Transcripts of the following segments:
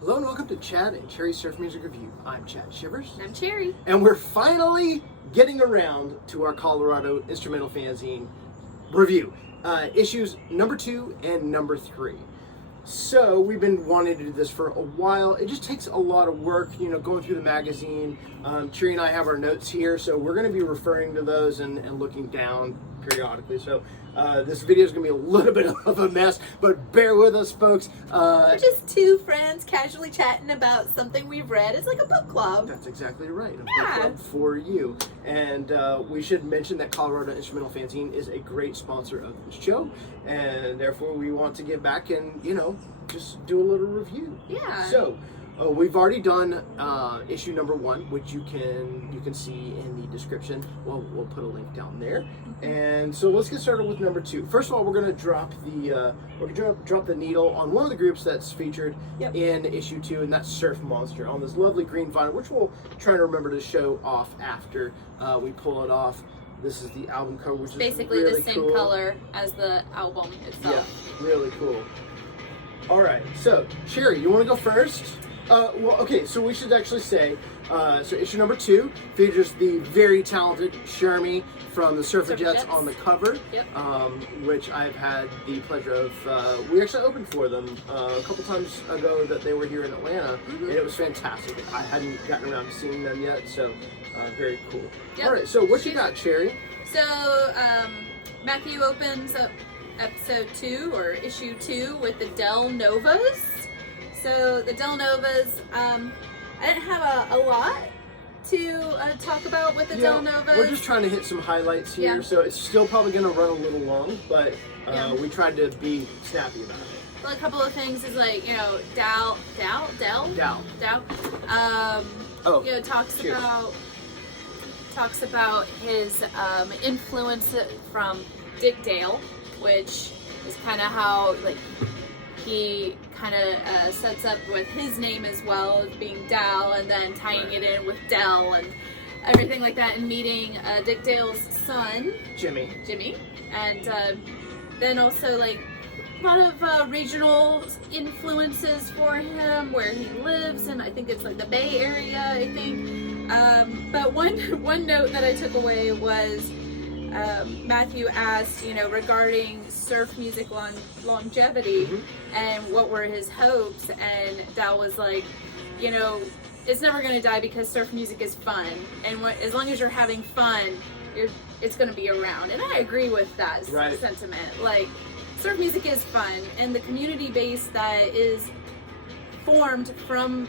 Hello and welcome to Chad and Cherry's Surf Music Review. I'm Chad Shivers. And I'm Cherry. And we're finally getting around to our Colorodo Instrumental Fanzine review. Issues number 2 and number 3. So we've been wanting to do this for a while. It just takes a lot of work, you know, going through the magazine. Cherry and I have our notes here, so we're going to be referring to those and looking down periodically. So this video is going to be a little bit of a mess, but bear with us, folks. We're just two friends casually chatting about something we've read. It's like a book club. That's exactly right. A book club for you. And we should mention that Colorodo Instrumental Fanzine is a great sponsor of this show, and therefore we want to give back and, you know, just do a little review. Yeah. So we've already done issue number 1, which you can see in the description. We'll put a link down there. And so let's get started with number 2. First of all, we're going to drop the needle on one of the groups that's featured in issue 2, and that's Surf Monster on this lovely green vinyl, which we'll try to remember to show off after we pull it off. This is the album cover, which is basically really the same cool. color as the album itself. Yeah, really cool. All right, so Cherry, you want to go first? Well, okay, so we should actually say, so issue number 2 features the very talented Shermie from the Surfer-Jets on the cover, which I've had the pleasure of, we actually opened for them a couple times ago that they were here in Atlanta, and it was fantastic. I hadn't gotten around to seeing them yet, so very cool. All right, so what you got, Cherry? So, Matthew opens up episode 2, or issue 2, with the Del Novas. So the Del Novas, I didn't have a lot to talk about with the Del Novas. We're just trying to hit some highlights here, so it's still probably going to run a little long, but we tried to be snappy about it. Well, a couple of things is like, you know, Dal, you know, talks about his influence from Dick Dale, which is kind of how, like, he kind of sets up with his name as well as being Dal, and then tying it in with Del and everything like that, and meeting Dick Dale's son, Jimmy, and then also like a lot of regional influences for him where he lives, and I think it's like the Bay Area, I think. But one note that I took away was Matthew asked, you know, regarding surf music longevity and what were his hopes, and Dal was like, you know, it's never going to die because surf music is fun, and as long as you're having fun, it's going to be around. And I agree with that sentiment. Like, surf music is fun, and the community base that is formed from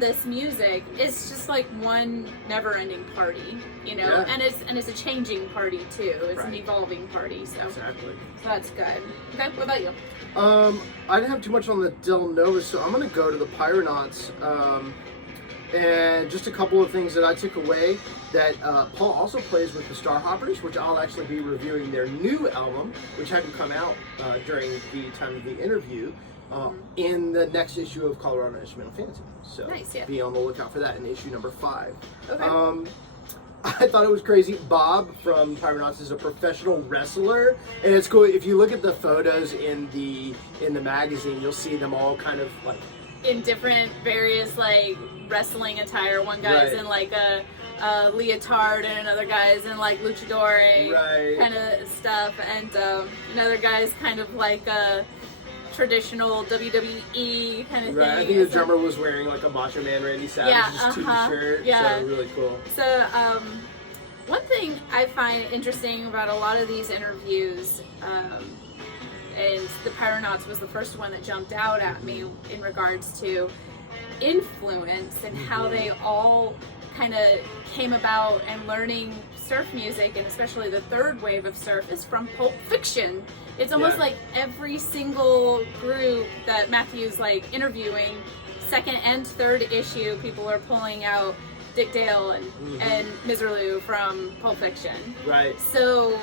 this music is just like one never-ending party, you know, and it's a changing party too. It's an evolving party, so that's good. Okay, what about you? I didn't have too much on the Del Novas, so I'm going to go to the Pyronauts, and just a couple of things that I took away. That Paul also plays with the Starhoppers, which I'll actually be reviewing their new album, which hadn't come out during the time of the interview. In the next issue of Colorodo Instrumental Fanzine. So be on the lookout for that in issue number 5. Okay. I thought it was crazy. Bob from Pyronauts is a professional wrestler, and it's cool. If you look at the photos in the magazine, you'll see them all kind of like in different various like wrestling attire. One guy's in like a leotard, and another guy's in like luchador kind of stuff, and another guy's kind of like a traditional WWE kind of thing. I think the drummer was wearing like a Macho Man Randy Savage's t-shirt. So really cool. So one thing I find interesting about a lot of these interviews, and the Pyronauts was the first one that jumped out at me in regards to influence and how they all kind of came about, and learning surf music, and especially the third wave of surf, is from Pulp Fiction. It's almost like every single group that Matthew's like interviewing, second and third issue, people are pulling out Dick Dale and Miserlou from Pulp Fiction. Right. So,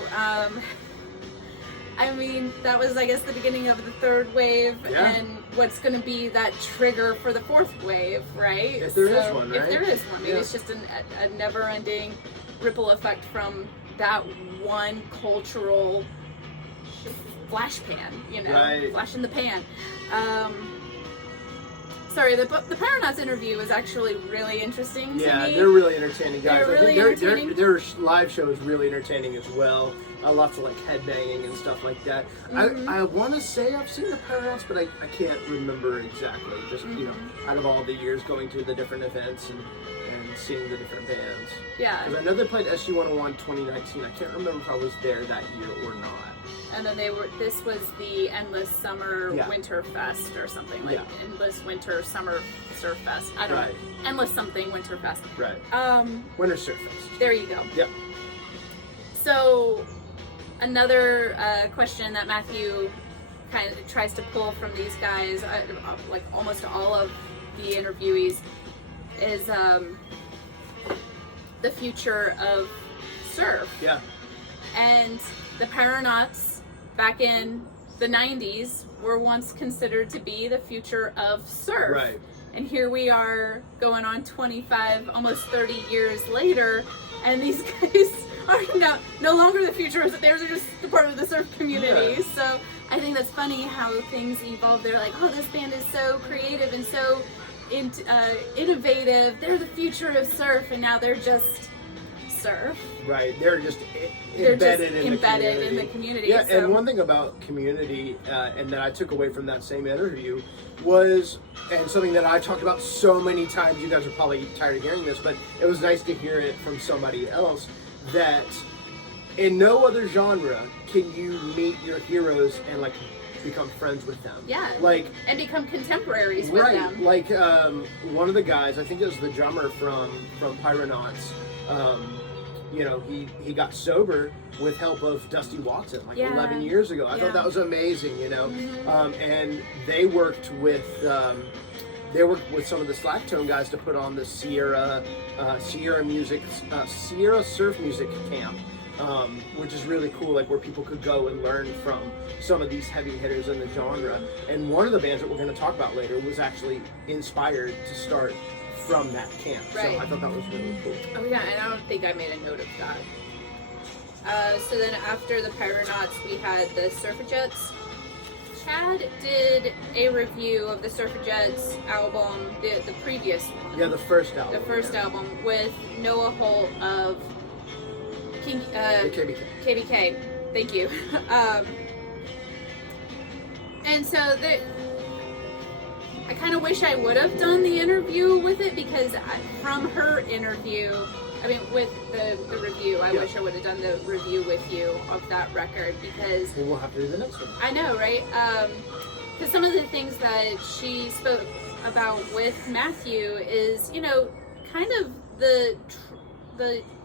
I mean, that was, I guess, the beginning of the third wave, and what's going to be that trigger for the fourth wave, right? If there is one, right? If there is one. Maybe it's just a never-ending ripple effect from that one cultural flash pan, you know, flash in the pan. sorry, the Pyronauts interview was actually really interesting to me. Yeah, they're really entertaining guys. They're really entertaining. Their live show is really entertaining as well. Lots of like headbanging and stuff like that. I want to say I've seen the Pyronauts, but I can't remember exactly. Just you know, out of all the years going to the different events and seeing the different bands. Yeah. Because I know they played SG 101 2019. I can't remember if I was there that year or not. And then this was the Endless Summer Winter Fest or something, like Endless Winter Summer Surf Fest. I don't know. Endless something Winter Fest. Right. Winter Surf Fest. There you go. Yep. So, another question that Matthew kind of tries to pull from these guys, like almost all of the interviewees, is the future of surf. Yeah. And the Pyronauts back in the 90s were once considered to be the future of surf. Right. And here we are going on 25, almost 30 years later, and these guys are no longer the future of surf. They're just part of the surf community. Yeah. So I think that's funny how things evolve. They're like, oh, this band is so creative and so innovative. They're the future of surf, and now they're just surf. Right, they're just embedded in the community. Yeah, so. And one thing about community, and that I took away from that same interview was, and something that I've talked about so many times, you guys are probably tired of hearing this, but it was nice to hear it from somebody else, that in no other genre can you meet your heroes and like become friends with them. Yeah. Like, and become contemporaries with them. Like one of the guys, I think it was the drummer from Pyronauts, you know, he got sober with help of Dusty Watson like 11 years ago. I thought that was amazing, you know. And they worked with some of the Slack Tone guys to put on the Sierra Surf Music Camp. Which is really cool, like where people could go and learn from some of these heavy hitters in the genre. And one of the bands that we're going to talk about later was actually inspired to start from that camp. Right. So I thought that was really cool. Oh yeah, and I don't think I made a note of that. So then after the Pyronauts, we had the Surfajettes. Chad did a review of the Surfajettes album, the previous one. Yeah, the first album. The first album with Noah Holt of KBK. Thank you. And so I kind of wish I would have done the interview with it, because from her interview, I mean, with the review, I wish I would have done the review with you of that record, because... Well, we'll have to do the next one. I know, right? Because some of the things that she spoke about with Matthew is, you know, kind of the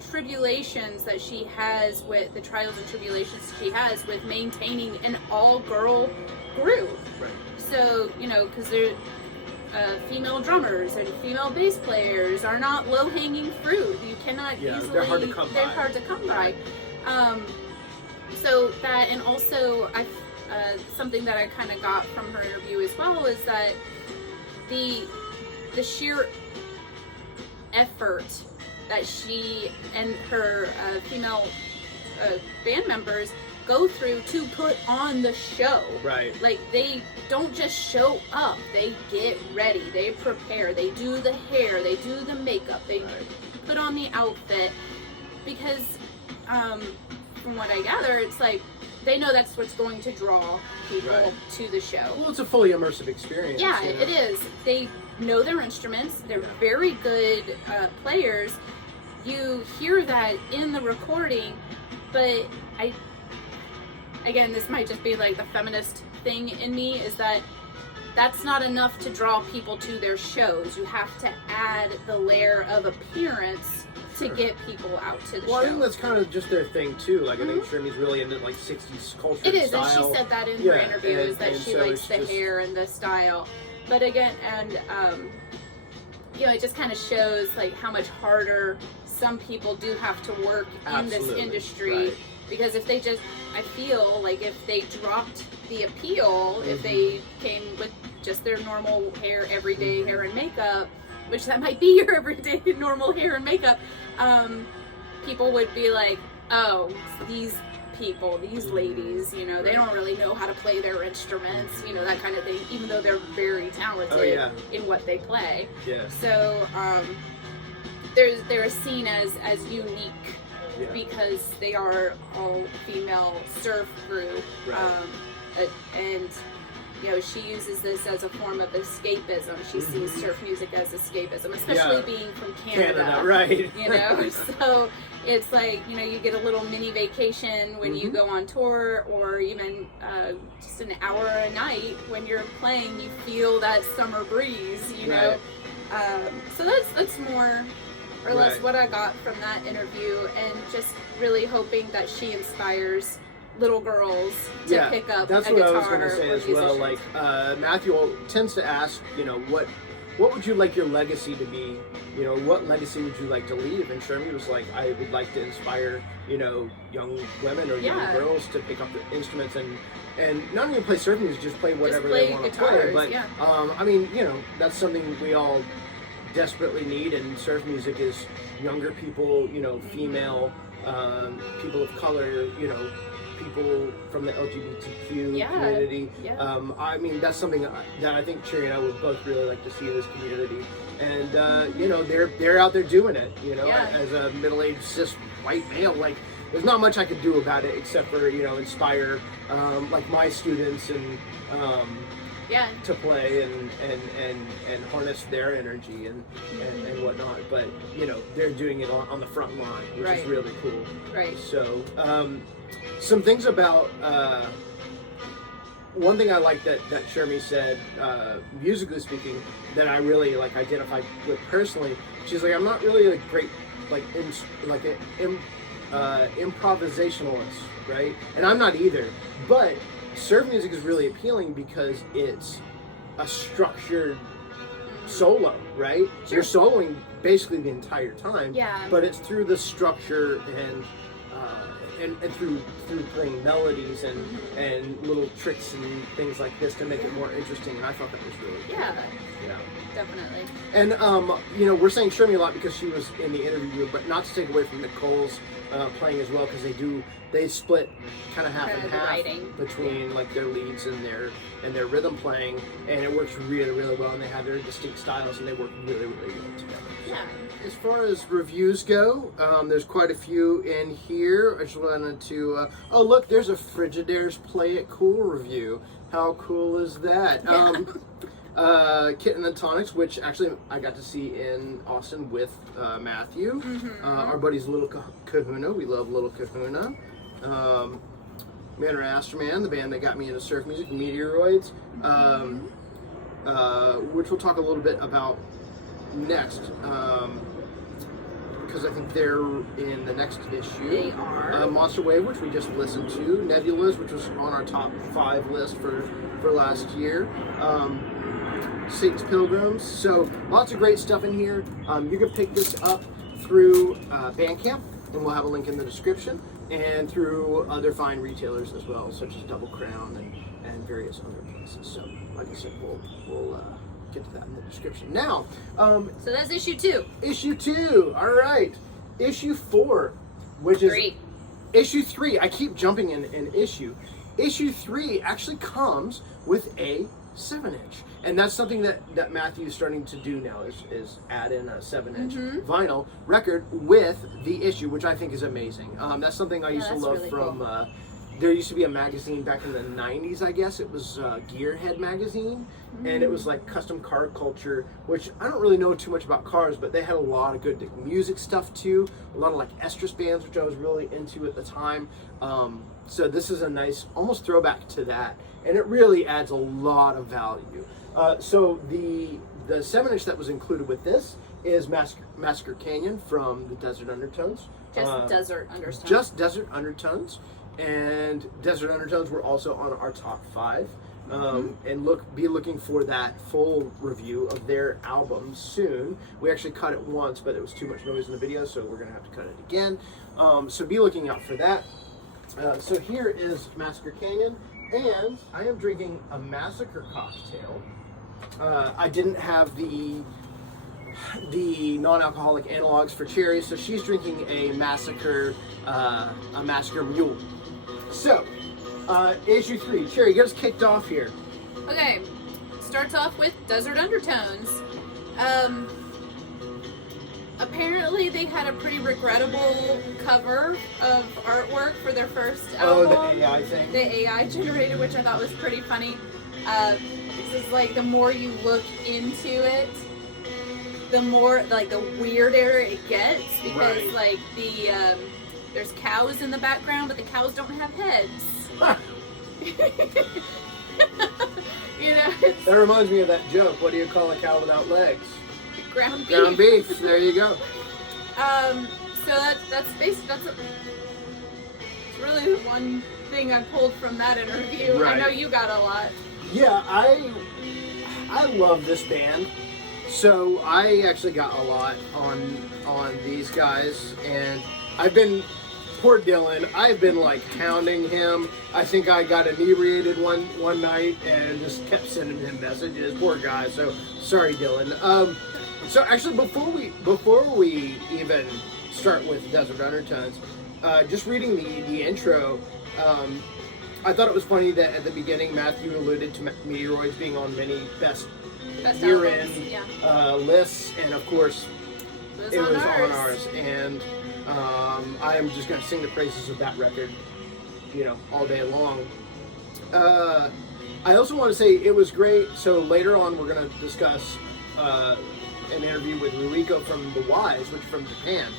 tribulations that she has with, the trials and tribulations she has with maintaining an all-girl group. Right. So, you know, because they're female drummers and female bass players are not low-hanging fruit. You cannot easily... they're hard to come by. They're hard to come by. So that, and also something that I kind of got from her interview as well is that the sheer effort that she and her female band members go through to put on the show. Right. Like, they don't just show up. They get ready. They prepare. They do the hair. They do the makeup. They put on the outfit. Because, from what I gather, it's like, they know that's what's going to draw people to the show. Well, it's a fully immersive experience. Yeah, you know? it is. They know their instruments. They're very good players. You hear that in the recording, but again, this might just be like the feminist thing in me, is that that's not enough to draw people to their shows. You have to add the layer of appearance to get people out to the show. Well, I think that's kind of just their thing too. Like, I think Shrimy's really into like 60s culture. It is, style. and she said that in her interviews, that she likes the hair and the style. But again, and you know, it just kind of shows like how much harder some people do have to work in this industry. Because if they just, I feel like if they dropped the appeal, if they came with just their normal hair, everyday hair and makeup, which that might be your everyday normal hair and makeup, people would be like, oh, these people, these ladies, you know, they don't really know how to play their instruments, you know, that kind of thing, even though they're very talented in what they play. Yeah. So they're seen as unique because they are all female surf group, and you know, she uses this as a form of escapism. She sees surf music as escapism, especially being from Canada, right? You know, so it's like, you know, you get a little mini vacation when you go on tour, or even just an hour a night when you're playing. You feel that summer breeze, you know. So that's more or less what I got from that interview, and just really hoping that she inspires little girls to pick up that's a what guitar. I was going to say as well. Like Matthew tends to ask, you know, what would you like your legacy to be? You know, what legacy would you like to leave? And Shermie was like, I would like to inspire, you know, young women or young girls to pick up the instruments and not even play surf music, just play whatever they want to play. But I mean, you know, that's something we all desperately need, and surf music is younger people, you know, female, people of color, you know, people from the LGBTQ community. I mean, that's something that I think Cherry and I would both really like to see in this community. And you know, they're out there doing it. You know, as a middle-aged cis white male, like there's not much I could do about it except for, you know, inspire like my students and to play and harness their energy and whatnot. But you know, they're doing it on the front line, which is really cool. So some things about one thing I like that Shermie said, musically speaking, that I really like identified with personally. She's like, I'm not really a great improvisationalist, right? And I'm not either. But surf music is really appealing because it's a structured solo, right? You're soloing basically the entire time. But it's through the structure and through playing melodies and little tricks and things like this to make it more interesting. And I thought that was really cool. Definitely. And you know, we're saying Shermie a lot because she was in the interview, but not to take away from Nicole's playing as well, because they split kind of half and half between like their leads and their rhythm playing, and it works really, really well. And they have their distinct styles, and they work really, really well together. As far as reviews go, there's quite a few in here. I just wanted to, oh look, there's a Frigidaire's Play It Cool review. How cool is that? Kitten Tonics, which actually I got to see in Austin with Matthew, our buddy's Little Kahuna. We love Little Kahuna. Manor Astroman, the band that got me into surf music, Meteoroids, which we'll talk a little bit about next, because I think they're in the next issue. They are. Monster Wave, which we just listened to. Nebulas, which was on our top 5 list for last year. Satan's Pilgrims. So lots of great stuff in here. You can pick this up through Bandcamp, and we'll have a link in the description, and through other fine retailers as well, such as Double Crown and various other places. So like I said, we'll get to that in the description. Now, so that's issue 2. Issue 2. All right. Issue 4, which is issue 3. I keep jumping in issue. Issue 3 actually comes with a 7-inch, and that's something that Matthew's starting to do now is add in a 7-inch vinyl record with the issue, which I think is amazing. That's something I used to love really from. Cool. There used to be a magazine back in the 90s, I guess. It was Gearhead magazine, and it was like custom car culture, which I don't really know too much about cars, but they had a lot of good music stuff too. A lot of like estrus bands, which I was really into at the time. So this is a nice, almost throwback to that, and it really adds a lot of value. So the 7-inch that was included with this is Massacre Canyon from the Desert Undertones. Desert Undertones. Just Desert Undertones. And Desert Undertones were also on our top 5. And be looking for that full review of their album soon. We actually cut it once, but it was too much noise in the video, so we're gonna have to cut it again. So be looking out for that. So here is Massacre Canyon, and I am drinking a Massacre cocktail. I didn't have the non-alcoholic analogs for Cherry, so she's drinking a Massacre Mule. So, issue 3. Cherry, get us kicked off here. Okay, starts off with Desert Undertones. Apparently they had a pretty regrettable cover of artwork for their first album. Oh, the AI thing. The AI generated, which I thought was pretty funny. This is like, the more you look into it, the more, like, the weirder it gets, because Right. like there's cows in the background, but the cows don't have heads. You know, it's That reminds me of that joke. What do you call a cow without legs? ground beef. Ground beef. There you go. So that's basically, it's really the one thing I pulled from that interview. Right. I know you got a lot. Yeah, I love this band. So I actually got a lot on these guys, and poor Dylan, I've been like hounding him. I think I got inebriated one night and just kept sending him messages. Poor guy. So sorry, Dylan. So actually, before we even start with Desert Undertones, just reading the intro, I thought it was funny that at the beginning Matthew alluded to Meteoroids being on many best year-end albums, yeah. lists, and of course it was on ours. ours. And I am just going to sing the praises of that record, all day long. I also want to say it was great. So later on, we're going to discuss an interview with Ruiko from The Wise, which is from Japan.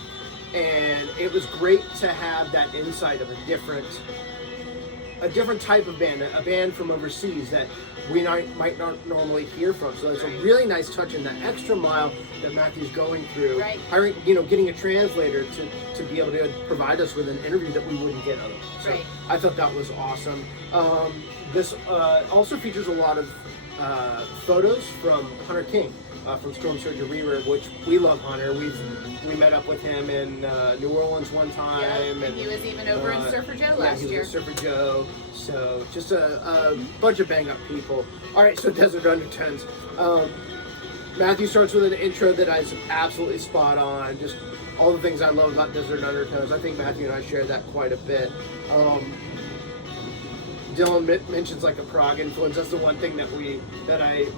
And it was great to have that insight of a different type of band, a band from overseas that we might not normally hear from. So it's a really nice touch in that extra mile that Matthew's going through. Right. Hiring, getting a translator to be able to provide us with an interview that we wouldn't get otherwise. So Right. I thought that was awesome. This also features a lot of photos from Hunter King. From Storm Surge Reaver, which we love Hunter. We met up with him in New Orleans one time, Yeah, and he was even over in Surfer Joe last he year. was in Surfer Joe. So just a bunch of bang up people. All right, so Desert Undertones. Matthew starts with an intro that is absolutely spot on. Just all the things I love about Desert Undertones. I think Matthew and I shared that quite a bit. Dylan mentions like a prog influence. That's the one thing that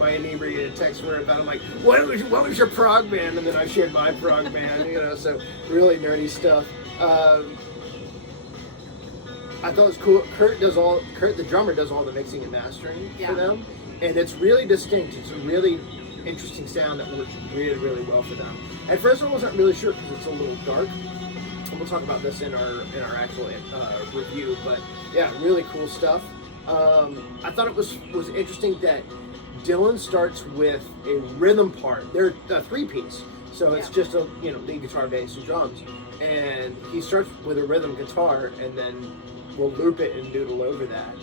my inebriated texts were about. I'm like, what was your prog band? And then I shared my prog band, so really nerdy stuff. I thought it was cool. Kurt, the drummer, does all the mixing and mastering for them. And it's really distinct. It's a really interesting sound that works really, really well for them. At first I wasn't really sure because it's a little dark. We'll talk about this in our actual review, but yeah, really cool stuff. I thought it was interesting that Dylan starts with a rhythm part. They're a 3-piece, so it's just a lead guitar, bass, and drums, and he starts with a rhythm guitar, and then we'll loop it and doodle over that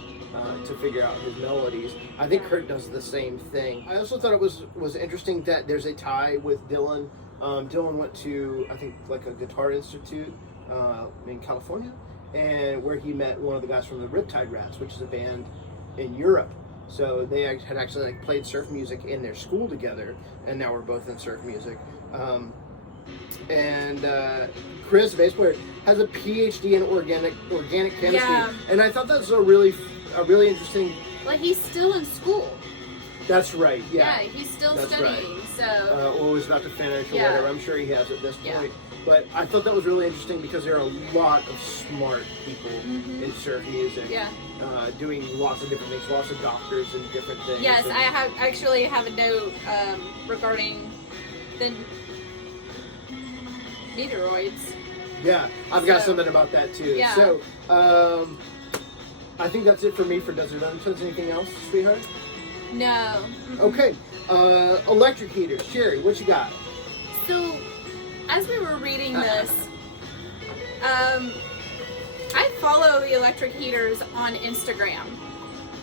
to figure out his melodies. I think Kurt does the same thing. I also thought it was interesting that there's a tie with Dylan. Dylan went to, I think, like a guitar institute in California, and where he met one of the guys from the Riptide Rats, which is a band in Europe. So they had actually played surf music in their school together, and now we're both in surf music. And Chris, the bass player, has a PhD in organic chemistry, and I thought that was a really interesting. Like, he's still in school. That's right. Yeah, he's still studying. Right. So or was about to finish or whatever. I'm sure he has at this point. But I thought that was really interesting because there are a lot of smart people in surf music, doing lots of different things, lots of doctors and different things. Yes, I have a note regarding the Meteoroids. Yeah, I've got something about that too. Yeah. So, I think that's it for me for Desert Undertones. Anything else, sweetheart? No. Okay. Electric heaters. Sherry, what you got? So, as we were reading this, I follow the Electric Heaters on Instagram.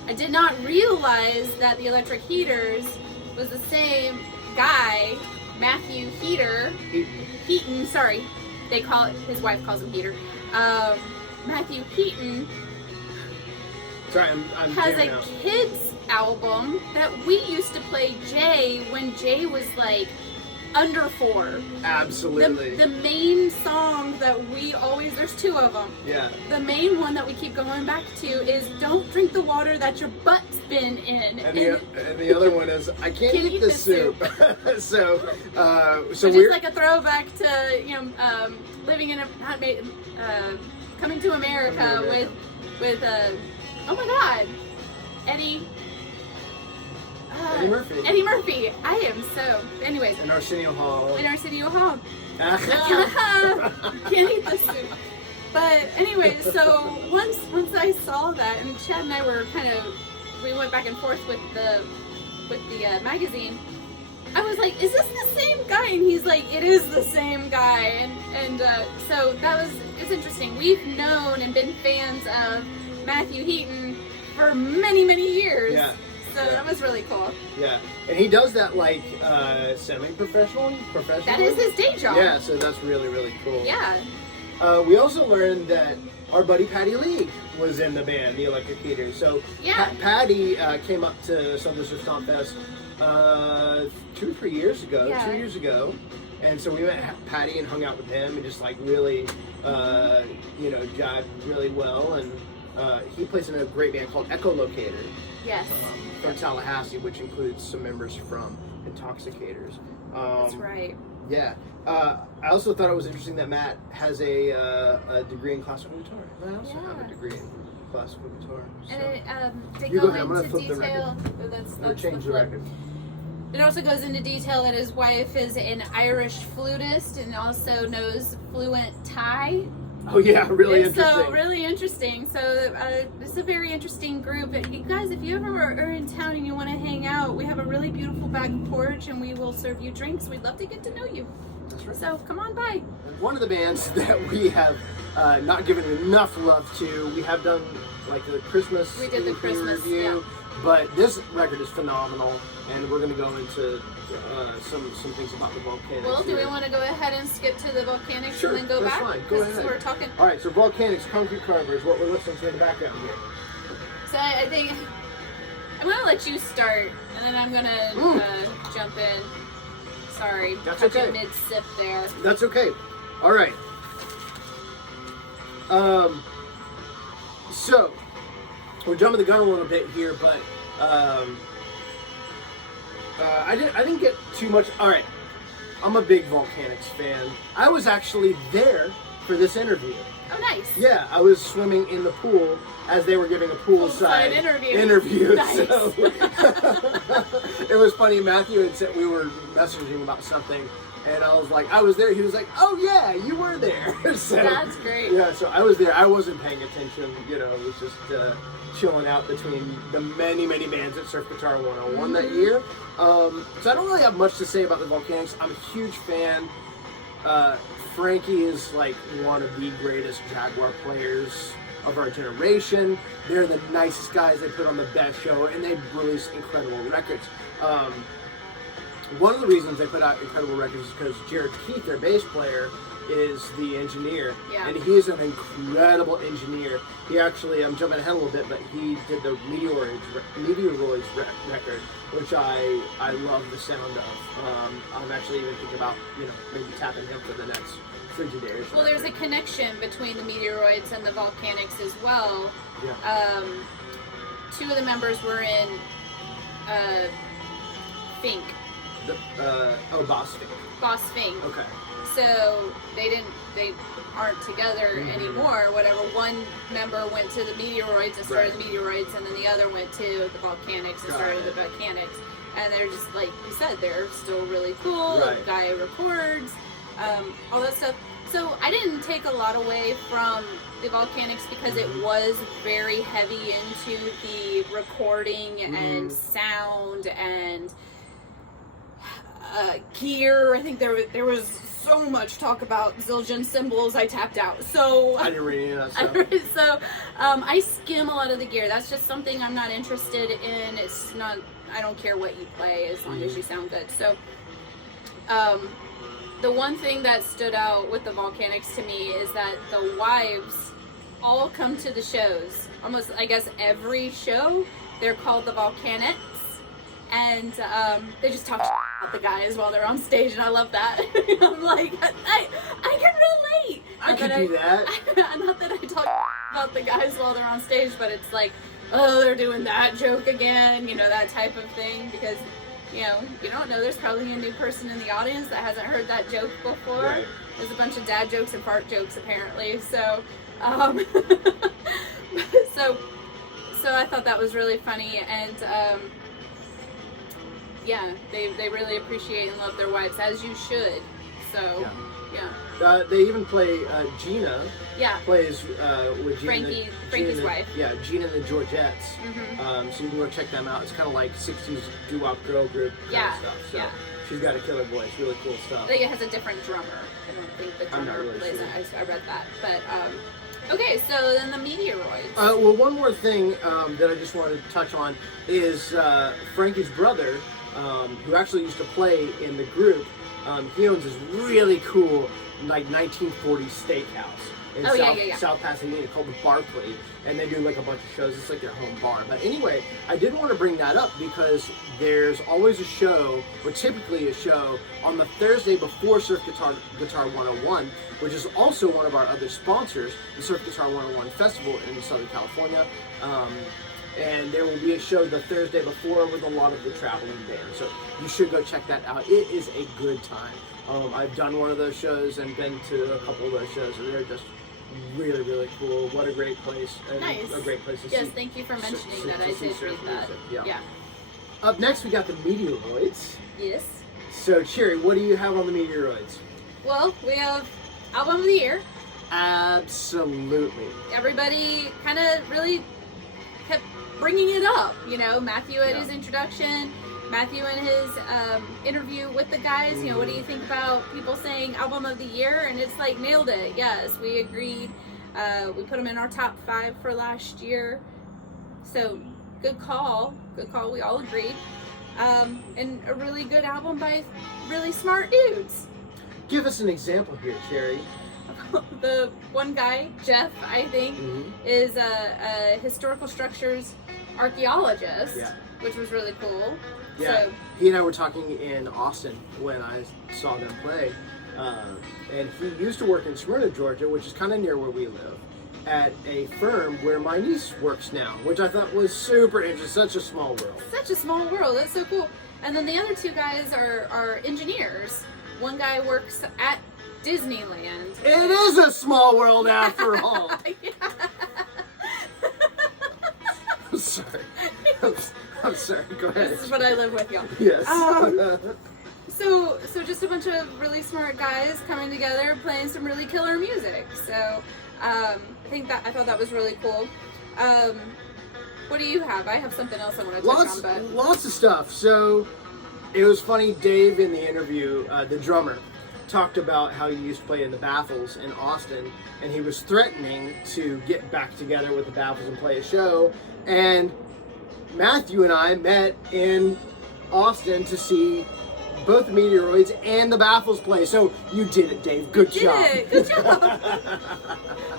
I did not realize that the Electric Heaters was the same guy, Matthew Heaton, sorry. His wife calls him Heater. Matthew Heaton Sorry, I'm has a out. kids album that we used to play Jay when Jay was like under 4. Absolutely. The main song that we always, there's 2 of them. Yeah. The main one that we keep going back to is "Don't drink the water that your butt's been in." And the other one is "I can't eat the soup." so Which we're is like a throwback to living in a coming to America with oh my God, Eddie Murphy. Eddie Murphy. I am so. Anyways. In Arsenio Hall. Can't eat the soup. But anyway, so once I saw that, and Chad and I were we went back and forth with the magazine. I was like, "Is this the same guy?" And he's like, "It is the same guy." And so it's interesting. We've known and been fans of Matthew Heaton for many, many years. Yeah. So that was really cool. Yeah, and he does that like semi-professionally. That is his day job. Yeah, so that's really, really cool. Yeah. We also learned that our buddy Patty Lee was in the band, the Electric Heaters. So yeah. Patty came up to Southern Surf Stomp Fest 2 or 3 years ago. Yeah. 2 years ago. And so we met Patty and hung out with him and just like really, jived really well. And he plays in a great band called Echolocator. Yes. From Tallahassee, which includes some members from Intoxicators. That's right. Yeah. I also thought it was interesting that Matt has a degree in classical guitar. I also have a degree in classical guitar. So. And it You go go ahead, I'm gonna into flip the detail. record. That's Change the record. It also goes into detail that his wife is an Irish flutist and also knows fluent Thai. Oh yeah, really It's interesting. so really interesting. So it's a very interesting group. You guys, if you ever are in town and you want to hang out, we have a really beautiful back porch and we will serve you drinks. We'd love to get to know you. That's right. So come on by. One of the bands that we have not given enough love to, we have done like the Christmas. We did the Christmas, review, yeah. But this record is phenomenal, and we're going to go into some things about the Volcanics. Well, do here. we want to go ahead and skip to the Volcanics Sure, and then go that's back? fine. Go ahead. We're talking. All right, so Volcanics, Concrete Carver is what we're listening to in the background here. So I think I'm gonna let you start, and then I'm gonna jump in. Sorry, That's touching okay. mid sip there. That's okay. All right. So we're jumping the gun a little bit here, but I didn't get too much. All right, I'm a big Volcanics fan. I was actually there for this interview. Oh, nice. Yeah, I was swimming in the pool as they were giving a poolside interview. Nice. So it was funny. Matthew had said we were messaging about something, and I was like, I was there. He was like, oh yeah, you were there. So, that's great. Yeah, so I was there. I wasn't paying attention. You know, it was just chilling out between the many, many bands at Surf Guitar 101 that year. So I don't really have much to say about the Volcanics. I'm a huge fan. Frankie is like one of the greatest Jaguar players of our generation. They're the nicest guys. They put on the best show, and they release incredible records. One of the reasons they put out incredible records is because Jared Keith, their bass player, is the engineer, and he is an incredible engineer. He actually, I'm jumping ahead a little bit, but he did the Meteoroids record, which I love the sound of. I'm actually even thinking about, maybe tapping him for the next Frigidaires. Well, there's a connection between the Meteoroids and the Volcanics as well. Yeah. 2 of the members were in Fink. Boss Fink. Boss Fink. Okay. So they aren't together anymore. Whatever. One member went to the Meteoroids and started the Meteoroids, and then the other went to the Volcanics and started the Volcanics. And they're just like you said, they're still really cool. Right. The guy records, all that stuff. So I didn't take a lot away from the Volcanics because it was very heavy into the recording and sound and gear. I think there was so much talk about Zildjian cymbals. I tapped out. So I didn't read any of that stuff. I skim a lot of the gear. That's just something I'm not interested in. It's not. I don't care what you play as long as you sound good. So the one thing that stood out with the Volcanics to me is that the wives all come to the shows. Almost, I guess, every show. They're called the Volcanics, and they just talk at the guys while they're on stage, and I love that. I'm like, I can relate. I could do that. Not that I talk about the guys while they're on stage, but it's like, oh, they're doing that joke again, you know, that type of thing, because, you know, you don't know, there's probably a new person in the audience that hasn't heard that joke before. Right. There's a bunch of dad jokes and fart jokes, apparently, so, so I thought that was really funny, and, yeah, they really appreciate and love their wives, as you should, so, yeah. They even play, Gina plays with Gina, Frankie's wife. Yeah, Gina and the Georgettes. So you can go check them out. It's kind of like 60s doo-wop girl group kind of stuff. So she's got a killer voice, really cool stuff. I think it has a different drummer. I don't think the drummer really plays sure. it. I read that. But, okay, so then the Meteoroids. Well, one more thing that I just wanted to touch on is Frankie's brother, who actually used to play in the group. He owns this really cool, like, 1940s steakhouse in South Pasadena called the Barclay, and they do like a bunch of shows. It's like their home bar. But anyway, I did want to bring that up because there's always a show, or typically a show, on the Thursday before Surf Guitar 101, which is also one of our other sponsors, the Surf Guitar 101 Festival in Southern California. And there will be a show the Thursday before with a lot of the traveling bands. So you should go check that out. It is a good time. I've done one of those shows and been to a couple of those shows, and they're just really, really cool. What a great place. And nice. A great place to see. Yes, thank you for mentioning that. I did read that. Yeah. Up next, we got the Meteoroids. Yes. So, Cherry, what do you have on the Meteoroids? Well, we have Album of the Year. Absolutely. Everybody kind of really kept bringing it up, you know, Matthew at his introduction, Matthew in his interview with the guys, you know, what do you think about people saying Album of the Year? And it's like, nailed it. Yes, we agreed. We put them in our top 5 for last year. So, good call. Good call. We all agreed. And a really good album by really smart dudes. Give us an example here, Cherry. The one guy, Jeff, I think, is a historical structures archaeologist, which was really cool. Yeah, so, he and I were talking in Austin when I saw them play, and he used to work in Smyrna, Georgia, which is kind of near where we live, at a firm where my niece works now, which I thought was super interesting. Such a small world. Such a small world. That's so cool. And then the other 2 guys are engineers. One guy works at Disneyland. It is a small world after all. I'm sorry. I'm sorry. Go ahead. This is what I live with, y'all. Yes. So just a bunch of really smart guys coming together, playing some really killer music. So I thought that was really cool. What do you have? I have something else I want to touch on. But lots of stuff. So it was funny. Dave in the interview, the drummer, talked about how he used to play in the Baffles in Austin, and he was threatening to get back together with the Baffles and play a show. And Matthew and I met in Austin to see both the Meteoroids and the Baffles play. So you did it, Dave. Good job. Good job.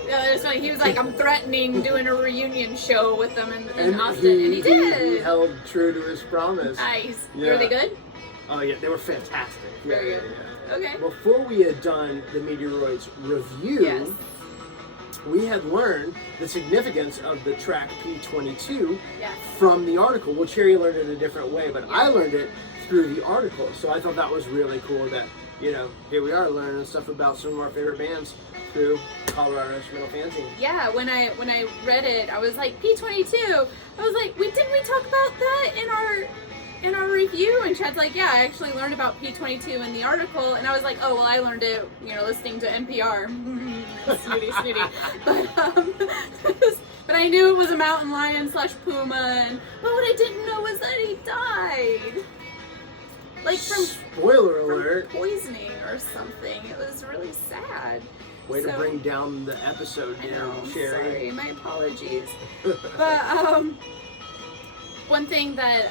Yeah, it was funny. He was like, I'm threatening doing a reunion show with them in Austin, and he did. He held true to his promise. Nice. Yeah. Were they good? Oh yeah, they were fantastic. Very good. Okay. Before we had done the Meteoroids review, we had learned the significance of the track P22 from the article. Well, Cherry learned it a different way, but I learned it through the article. So I thought that was really cool that, you know, here we are learning stuff about some of our favorite bands through Colorodo Instrumental Fanzine. Yeah, when I read it, I was like, P22. I was like, didn't we talk about that in our review? And Chad's like, yeah, I actually learned about P22 in the article. And I was like, oh, well, I learned it, you know, listening to NPR. snooty. But I knew it was a mountain lion / puma. But what I didn't know was that he died. Like from spoiler alert, poisoning or something. It was really sad. Way to bring down the episode down, Cherry. Sorry, my apologies. But one thing that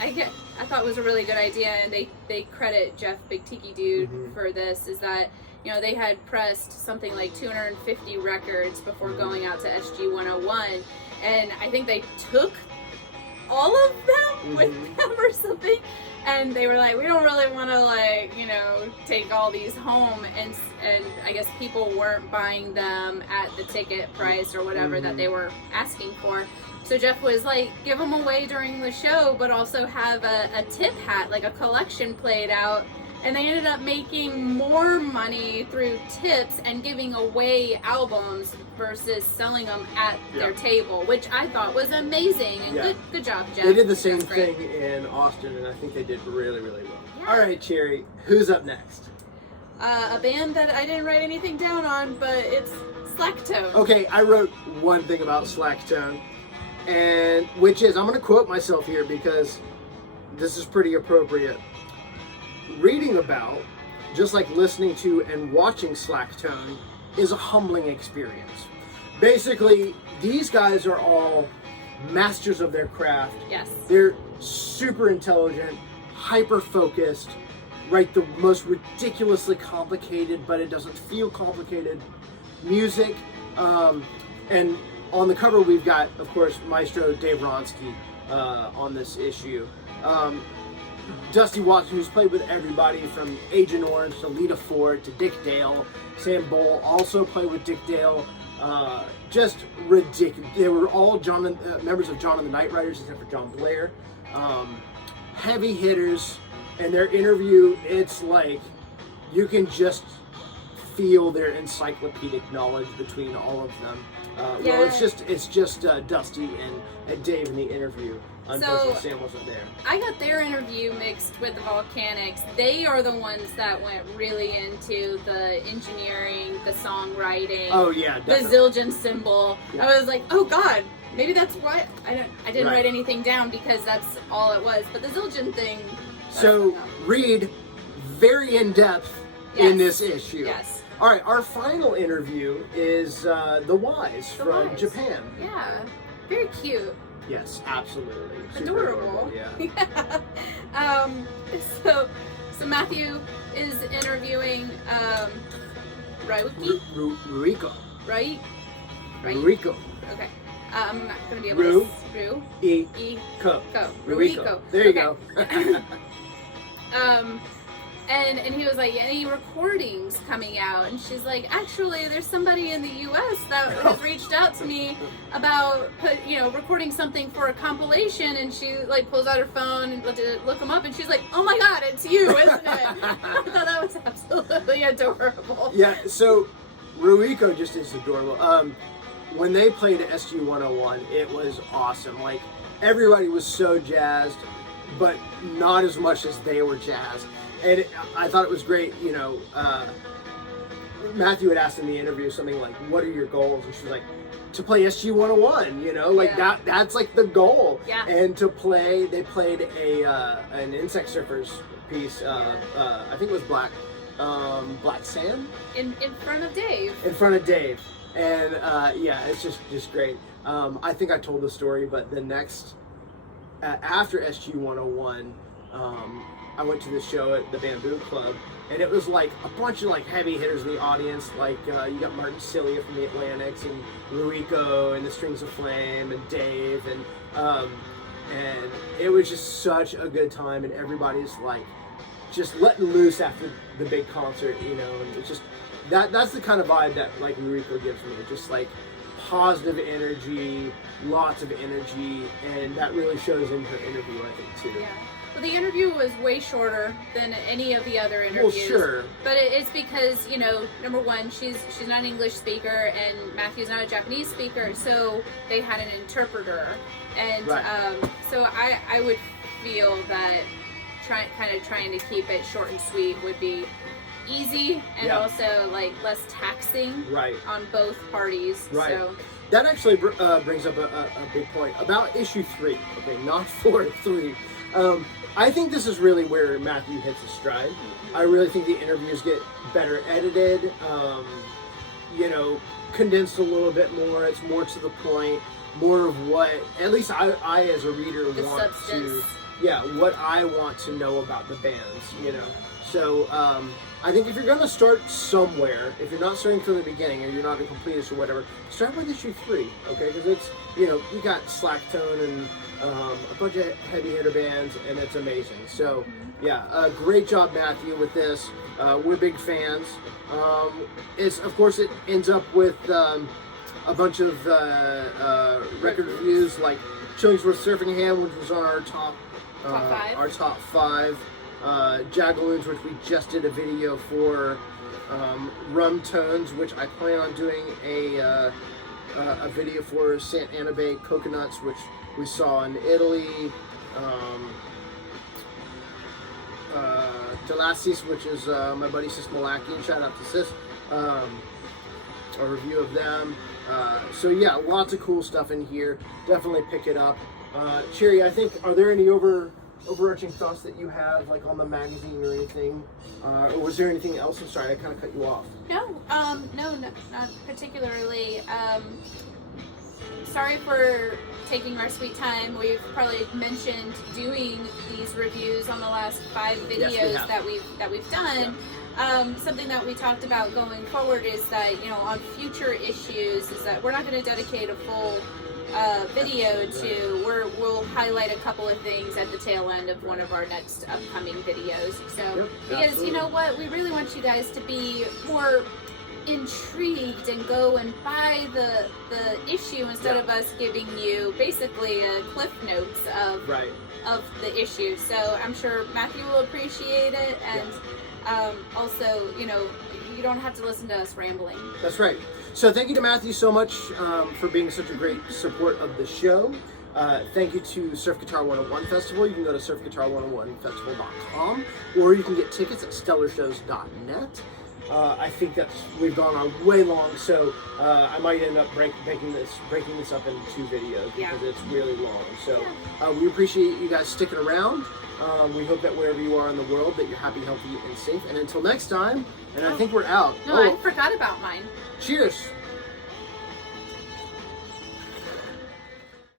I thought was a really good idea, and they credit Jeff, Big Tiki Dude, for this, is that, you know, they had pressed something like 250 records before going out to SG 101, and I think they took all of them with them or something, And they were like, we don't really want to, like, you know, take all these home, and I guess people weren't buying them at the ticket price or whatever that they were asking for. So Jeff was like, give them away during the show, but also have a tip hat, like a collection played out. And they ended up making more money through tips and giving away albums versus selling them at their table, which I thought was amazing. And good job, Jeff. They did the same thing in Austin, and I think they did really, really well. Yeah. All right, Cherry, who's up next? A band that I didn't write anything down on, but it's Slacktone. Okay, I wrote one thing about Slacktone, and which is, I'm going to quote myself here because this is pretty appropriate. Reading about, just like listening to and watching Slacktone, is a humbling experience. Basically, these guys are all masters of their craft. Yes. They're super intelligent, hyper-focused, write the most ridiculously complicated, but it doesn't feel complicated, music. And on the cover, we've got, of course, Maestro Dave Ronsky on this issue. Dusty Watson, who's played with everybody from Agent Orange to Lita Ford to Dick Dale. Sam Bowl also played with Dick Dale. Just ridiculous. They were all members of John and the Night Riders, except for John Blair. Heavy hitters, and their interview, it's like you can just feel their encyclopedic knowledge between all of them. Well, it's just Dusty and Dave in the interview. Unfortunately, Sam wasn't there. I got their interview mixed with the Volcanics. They are the ones that went really into the engineering, the songwriting. Oh yeah, definitely. The Zildjian symbol. Yeah. I was like, oh God, maybe that's why I didn't write anything down because that's all it was. But the Zildjian thing. So read very in depth in this issue. Yes. All right, our final interview is the Wise from Japan. Yeah, very cute. Yes, absolutely. Adorable. Yeah. So Matthew is interviewing Ruiko. Right? Ruiko. Okay. I'm not going to be able to... Ruiko. Ruiko. There you go. And he was like, any recordings coming out? And she's like, actually, there's somebody in the U.S. that has reached out to me about, recording something for a compilation. And she like pulls out her phone and look them up. And she's like, oh my God, it's you, isn't it? I thought that was absolutely adorable. Yeah, so Ruiko just is adorable. When they played at SG 101, it was awesome. Like, everybody was so jazzed, but not as much as they were jazzed. And I thought it was great, Matthew had asked in the interview something like, what are your goals? And she was like, to play SG 101, that's like the goal. Yeah. And to play, they played an Insect Surfers piece, I think it was Black Sand? In front of Dave. In front of Dave. And it's just great. I think I told the story, but the next, after SG 101, I went to the show at the Bamboo Club, and it was like a bunch of like heavy hitters in the audience. Like you got Martin Cilia from the Atlantics, and Ruiko, and the Strings of Flame, and Dave, and it was just such a good time, and everybody's like just letting loose after the big concert, and it's just that's the kind of vibe that like Ruiko gives me, just like positive energy, lots of energy, and that really shows in her interview, I think, too. Yeah. Well, the interview was way shorter than any of the other interviews. Well, sure. But it's because, number one, she's not an English speaker, and Matthew's not a Japanese speaker, so they had an interpreter. And so I would feel that trying to keep it short and sweet would be easy and also like less taxing on both parties. Right. So that actually brings up a big point about issue 3. Okay, not 4, 3. I think this is really where Matthew hits his stride. I really think the interviews get better edited, condensed a little bit more. It's more to the point, more of what, at least I as a reader, want to what I want to know about the bands, you know. So I think if you're going to start somewhere, if you're not starting from the beginning or you're not a completist or whatever, start with issue 3, okay? Because it's, you know, you got Slacktone and a bunch of heavy hitter bands, and it's amazing. So yeah, great job, Matthew, with this. We're big fans. Of course it ends up with a bunch of record reviews like Chillingsworth Surfing Hand, which was on our top 5. Our top 5. Jagaloons, which we just did a video for. Rum Tones, which I plan on doing a video for. Sant Annabelle Coconuts, which we saw in Italy. Delassis, which is my buddy Sis Malaki, shout out to Sis. A review of them. So yeah, lots of cool stuff in here. Definitely pick it up. Cherry, I think, are there any overarching thoughts that you have, like on the magazine or anything? Or was there anything else? I'm sorry, I kind of cut you off. No, not particularly. Sorry for taking our sweet time. We've probably mentioned doing these reviews on the last 5 videos that we've done. Yeah. Something that we talked about going forward is that, you know, on future issues, is that we're not going to dedicate a full video to. We'll highlight a couple of things at the tail end of one of our next upcoming videos. So because you know what, we really want you guys to be more intrigued and go and buy the issue instead of us giving you basically a cliff notes of the issue. So I'm sure Matthew will appreciate it, and also, you know, you don't have to listen to us rambling. That's right. So thank you to Matthew so much for being such a great support of the show. Thank you to Surf Guitar 101 Festival. You can go to surfguitar101festival.com, or you can get tickets at stellarshows.net. I think we've gone on way long, so I might end up breaking this up into 2 videos because it's really long. So we appreciate you guys sticking around. We hope that wherever you are in the world, that you're happy, healthy, and safe. And until next time, and I think we're out. No, I forgot about mine. Cheers.